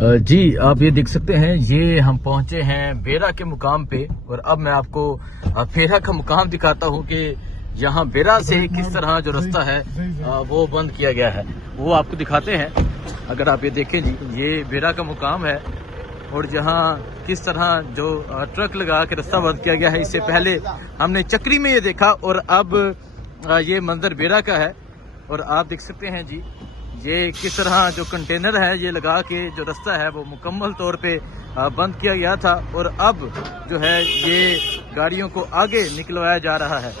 जी, आप ये देख सकते हैं, ये हम पहुंचे हैं बेरा के मुकाम पे। और अब मैं आपको बेरा का मुकाम दिखाता हूं कि यहाँ बेरा से किस तरह जो रास्ता है वो बंद किया गया है, वो आपको दिखाते हैं। अगर आप ये देखें जी, ये बेरा का मुकाम है और यहाँ किस तरह जो ट्रक लगा के रास्ता बंद किया गया है। इससे पहले हमने चक्री में ये देखा और अब ये मंजर बेरा का है। और आप देख सकते हैं जी, ये किस तरह जो कंटेनर है ये लगा के जो रास्ता है वो मुकम्मल तौर पे बंद किया गया था। और अब जो है ये गाड़ियों को आगे निकलवाया जा रहा है।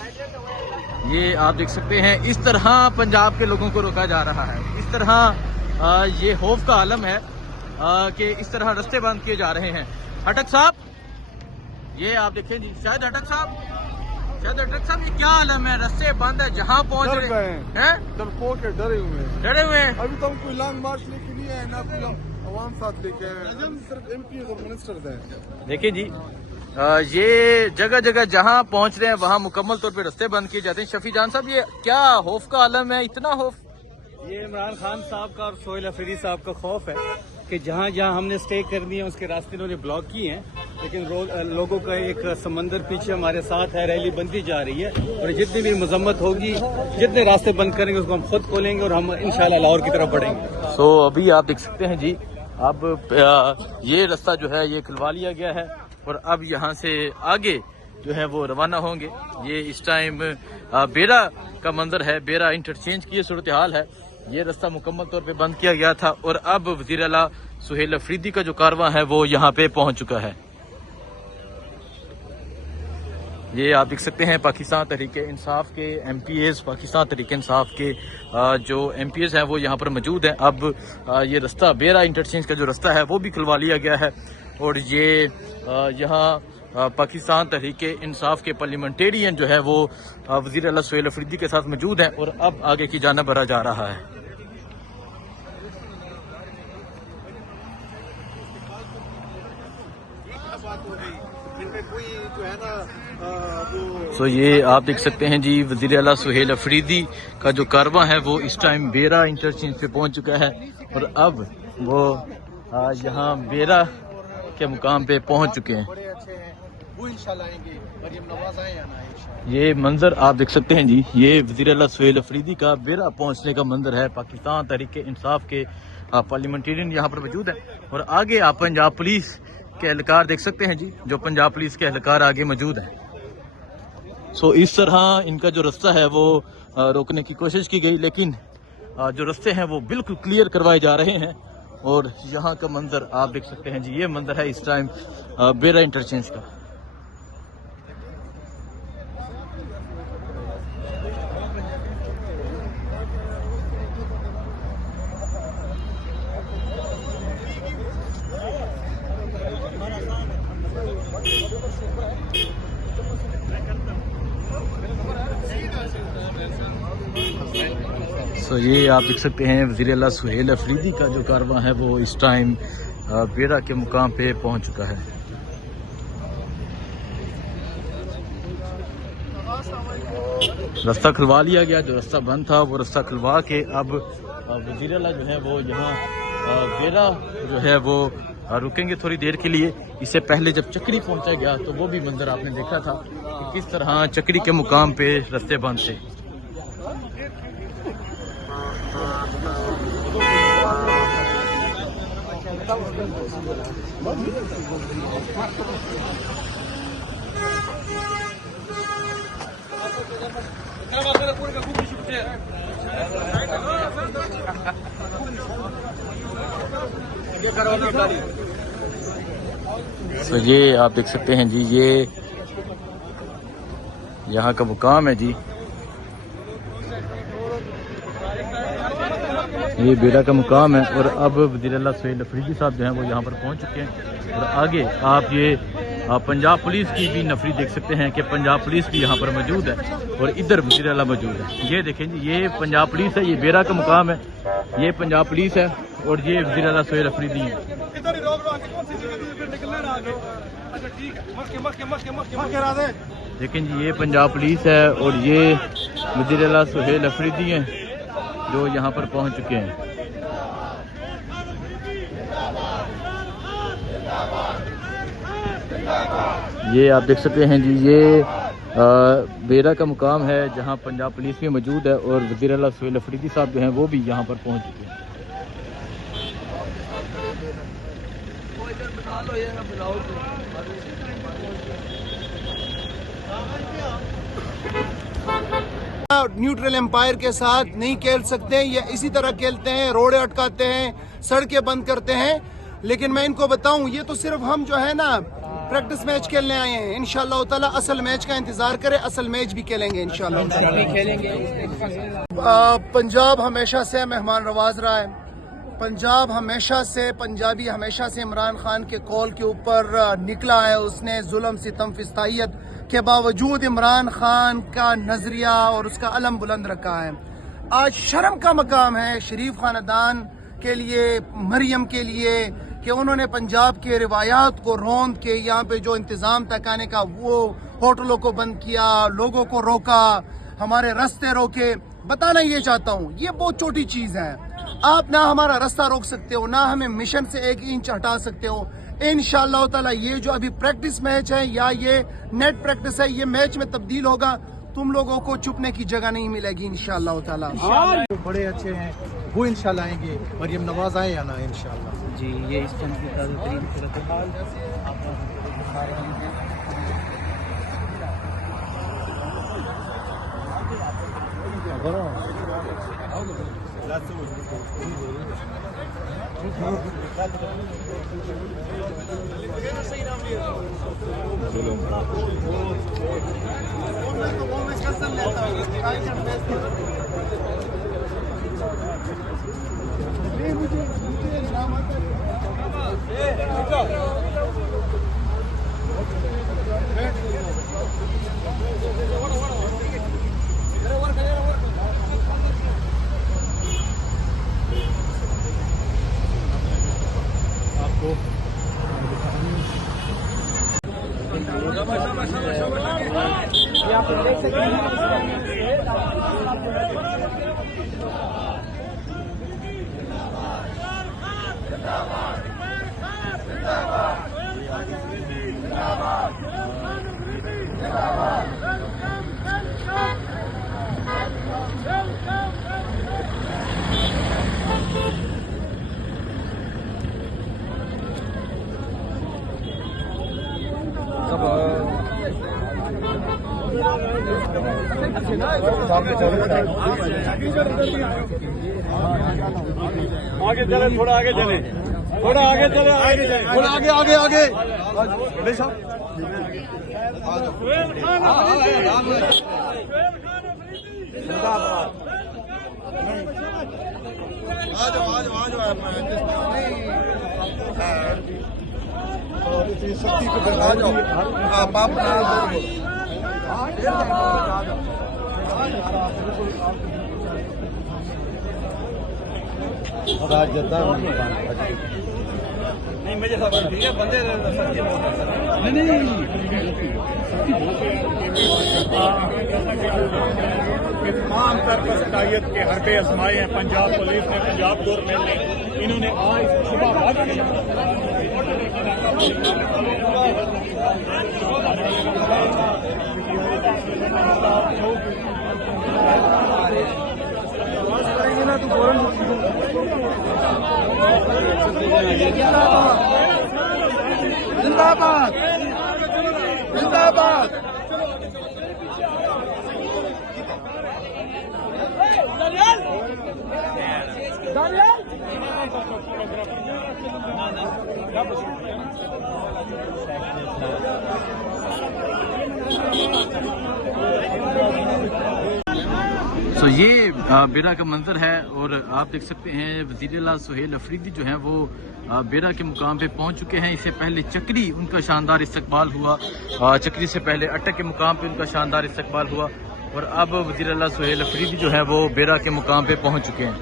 ये आप देख सकते हैं, इस तरह पंजाब के लोगों को रोका जा रहा है। इस तरह ये खौफ का आलम है कि इस तरह रास्ते बंद किए जा रहे हैं। अटक साहब, ये आप देखें जी, शायद अटक साहब, ये क्या आलम है? रास्ते बंद है, जहाँ पहुँच रहे हैं डरे हुए हैं। अभी तो हम कोई लॉन्ग मार्च लेके नहीं है, ना कोई आवाम साथ लेके आए, सिर्फ एमपी और मिनिस्टर्स हैं। देखिए जी, ये जगह जगह जहाँ पहुँच रहे हैं वहाँ मुकम्मल तौर पे रास्ते बंद किए जाते हैं। शफी जान साहब, ये क्या खौफ का आलम है, इतना खौफ? ये इमरान खान साहब का और सोहेल अफरीदी साहब का खौफ है कि जहाँ जहाँ हमने स्टे करनी है उसके रास्ते इन्होंने ब्लॉक किए हैं। लेकिन लोगों का एक समंदर पीछे हमारे साथ है, रैली बनती जा रही है और जितनी भी मजम्मत होगी, जितने रास्ते बंद करेंगे उसको हम खुद खोलेंगे और हम इंशाल्लाह लाहौर की तरफ बढ़ेंगे। सो अभी आप देख सकते हैं जी, अब ये रास्ता जो है ये खुलवा लिया गया है और अब यहाँ से आगे जो है वो रवाना होंगे। ये इस टाइम बेरा का मंजर है, बेरा इंटरचेंज की सूरत हाल है। ये रास्ता मुकम्मल तौर पे बंद किया गया था और अब वज़ीर आला सोहेल अफरीदी का जो कारवां है वो यहाँ पे पहुँच चुका है। ये आप देख सकते हैं, पाकिस्तान तहरीके इंसाफ के MPAs, पाकिस्तान तहरीके इंसाफ के जो MPAs हैं वो यहाँ पर मौजूद हैं। अब ये रास्ता बेरा इंटरचेंज का जो रास्ता है वो भी खुलवा लिया गया है और ये यहाँ पाकिस्तान तहरीके इंसाफ के पार्लियामेंटेरियन जो है वो वज़ीर आला सोहेल अफरीदी के साथ मौजूद हैं और अब आगे की जानिब बढ़ा जा रहा है। सो ये आप देख सकते हैं जी, वज़ीर आला सोहेल अफरीदी का जो कारवां है वो इस टाइम बेरा इंटरचेंज पे पहुंच चुका है और अब वो यहाँ बेरा के मुकाम पे पहुंच चुके हैं। ये मंजर आप देख सकते हैं जी, ये वज़ीर आला सोहेल अफरीदी का बेरा पहुंचने का मंजर है। पाकिस्तान तहरीके इंसाफ के पार्लियामेंटेरियन यहाँ पर मौजूद है और आगे आप पंजाब पुलिस के एहलकार देख सकते हैं जी, जो पंजाब पुलिस के एहलकार आगे मौजूद हैं। सो इस तरह इनका जो रास्ता है वो रोकने की कोशिश की गई, लेकिन जो रास्ते हैं वो बिल्कुल क्लियर करवाए जा रहे हैं। और यहाँ का मंजर आप देख सकते हैं जी, ये मंजर है इस टाइम बेरा इंटरचेंज का। तो ये आप देख सकते हैं, वज़ीर आला सोहेल अफरीदी का जो कारवां है वो इस टाइम बेरा के मुकाम पे पहुंच चुका है। रास्ता खुलवा लिया गया, जो रास्ता बंद था वो रास्ता खुलवा के अब वज़ीर आला जो है वो यहाँ बेरा जो है वो रुकेंगे थोड़ी देर के लिए। इससे पहले जब चक्री पहुंचा गया तो वो भी मंजर आपने देखा था कि किस तरह चक्री के मुकाम पे रास्ते बंद थे। तो ये आप देख सकते हैं जी, ये यहाँ का मुकाम है जी, ये बेरा का मुकाम है। और अब वज़ीर आला सोहेल अफरीदी साहब जो हैं वो यहाँ पर पहुँच चुके हैं और आगे आप ये पंजाब पुलिस की भी नफरी देख सकते हैं कि पंजाब पुलिस भी यहाँ पर मौजूद है और इधर वज़ीर आला मौजूद है। ये देखें जी, ये पंजाब पुलिस है, ये बेरा का मुकाम है, ये पंजाब पुलिस है और ये वज़ीर आला सोहेल अफरीदी है। देखें जी, ये पंजाब पुलिस है और ये वज़ीर आला सोहेल अफरीदी हैं जो यहाँ पर पहुँच चुके हैं। ये आप देख सकते हैं जी, ये बेरा का मुकाम है जहां पंजाब पुलिस भी मौजूद है और वज़ीर आला सुहेल अफरीदी साहब जो हैं वो भी यहां पर पहुंच चुके हैं। न्यूट्रल एम्पायर के साथ नहीं खेल सकते, ये इसी तरह खेलते हैं, रोड़े अटकाते हैं, सड़कें बंद करते हैं। लेकिन मैं इनको बताऊं, ये तो सिर्फ हम जो है ना प्रैक्टिस मैच खेलने आए हैं। इंशाल्लाह ताला असल मैच का इंतजार करें, असल मैच भी खेलेंगे इंशाल्लाह। पंजाब हमेशा से मेहमान नवाज रहा है। पंजाब हमेशा से, पंजाबी हमेशा से इमरान खान के कॉल के ऊपर निकला है। उसने जुल्म सितम फिस्तायत के बावजूद इमरान खान का नजरिया और उसका अलम बुलंद रखा है। आज शर्म का मकाम है शरीफ खानदान के लिए, मरियम के लिए, कि उन्होंने पंजाब के रिवायात को रौंद के यहाँ पे जो इंतजाम तक आने का, वो होटलों को बंद किया, लोगों को रोका, हमारे रास्ते रोके। बताना ये चाहता हूँ, ये बहुत छोटी चीज है। आप ना हमारा रास्ता रोक सकते हो, ना हमें मिशन से 1 इंच हटा सकते हो। इंशाअल्लाह ताला ये जो अभी प्रैक्टिस मैच है या ये नेट प्रैक्टिस है, ये मैच में तब्दील होगा। तुम लोगों को छुपने की जगह नहीं मिलेगी इंशाअल्लाह ताला। बड़े अच्छे हैं वो इंशाल्लाह आएंगे। मरियम नवाज आए या ना इंशाल्लाह जी। ये इस जंग की ताज़ा तरीन सूरत हाल आगे चले, थोड़ा आगे चले, थोड़ा आगे चले, आगे चले, थोड़ा आगे आगे आगे शक्ति को आ जाओ आप नहीं मुझे सब ठीक है, बंदे तमाम तरफदारियत के हरबे आजमाए हैं पंजाब पुलिस ने, पंजाब गवर्नमेंट ने। इन्होंने आज सुबह जिंदाबाद जिंदाबाद। तो ये बेरा का मंजर है और आप देख सकते हैं वज़ीर आला सुहेल अफरीदी जो हैं वो बेरा के मुकाम पे पहुंच चुके हैं। इससे पहले चक्री उनका शानदार इस्तकबाल हुआ, चक्री से पहले अटक के मुकाम पे उनका शानदार इस्तकबाल हुआ और अब वज़ीर आला सुहेल अफरीदी जो है वो बेरा के मुकाम पे पहुंच चुके हैं।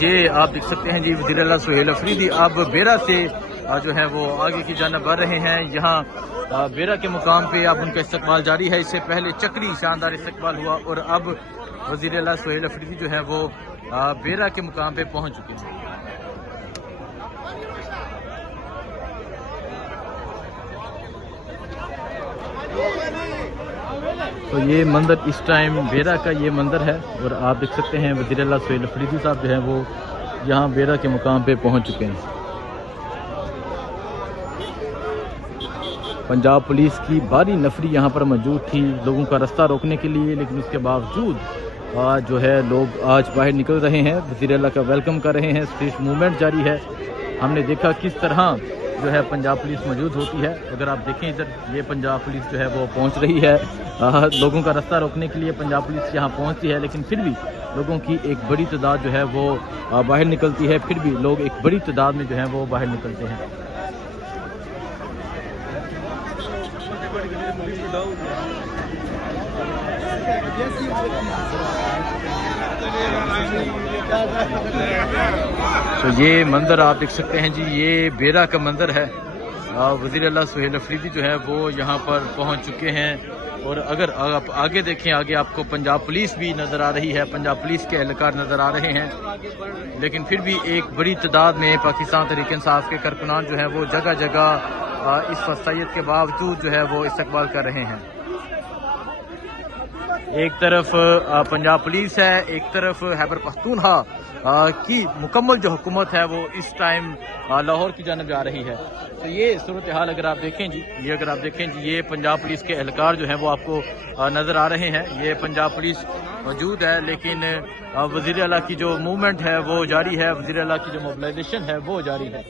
ये आप देख सकते हैं जी, वज़ीर आला सुहेल अफरीदी अब बेरा से जो है वो आगे की जानिब बढ़ रहे हैं। यहाँ बेरा के मुकाम पे अब उनका इस्तकबाल जारी है। इससे पहले चक्री शानदार इस्तकबाल हुआ और अब वज़ीर आला सुहेल अफरीदी जो है वो बेरा के मुकाम पे पहुंच चुके हैं। तो ये मंदिर इस टाइम बेरा का ये मंदिर है और आप देख सकते हैं वज़ीर आला सोहेल अफरीदी साहब जो है वो यहाँ बेरा के मुकाम पे पहुँच चुके हैं। पंजाब पुलिस की भारी नफरी यहाँ पर मौजूद थी लोगों का रास्ता रोकने के लिए, लेकिन उसके बावजूद जो है लोग आज बाहर निकल रहे हैं, वज़ीर आला का वेलकम कर रहे हैं। स्ट्रीट मूवमेंट जारी है। हमने देखा किस तरह जो है पंजाब पुलिस मौजूद होती है। अगर आप देखें इधर ये पंजाब पुलिस जो है वो पहुंच रही है लोगों का रास्ता रोकने के लिए। पंजाब पुलिस यहाँ पहुंचती है, लेकिन फिर भी लोगों की एक बड़ी तादाद जो है वो बाहर निकलती है। फिर भी लोग एक बड़ी तादाद में जो है वो बाहर निकलते हैं। तो ये मंदिर आप देख सकते हैं जी, ये बेरा का मंदिर है। वज़ीर आला सोहेल अफरीदी जो है वो यहाँ पर पहुँच चुके हैं। और अगर आप आगे देखें, आगे आपको पंजाब पुलिस भी नज़र आ रही है, पंजाब पुलिस के एहलकार नज़र आ रहे हैं। लेकिन फिर भी एक बड़ी तादाद में पाकिस्तान तहरीक इंसाफ के कारकुनान जो है वो जगह जगह इस वसायत के बावजूद जो है वो इस्तकबाल कर रहे हैं। एक तरफ पंजाब पुलिस है, एक तरफ खैबर पख्तूनख्वा की मुकम्मल जो हुकूमत है वो इस टाइम लाहौर की जानब जा रही है। तो ये सूरत हाल अगर आप देखें जी, ये पंजाब पुलिस के एहलकार जो हैं वो आपको नज़र आ रहे हैं। ये पंजाब पुलिस मौजूद है, लेकिन वज़ीर आला की जो मूवमेंट है वो जारी है, वज़ीर आला की जो मोबिलाइजेशन है वो जारी है।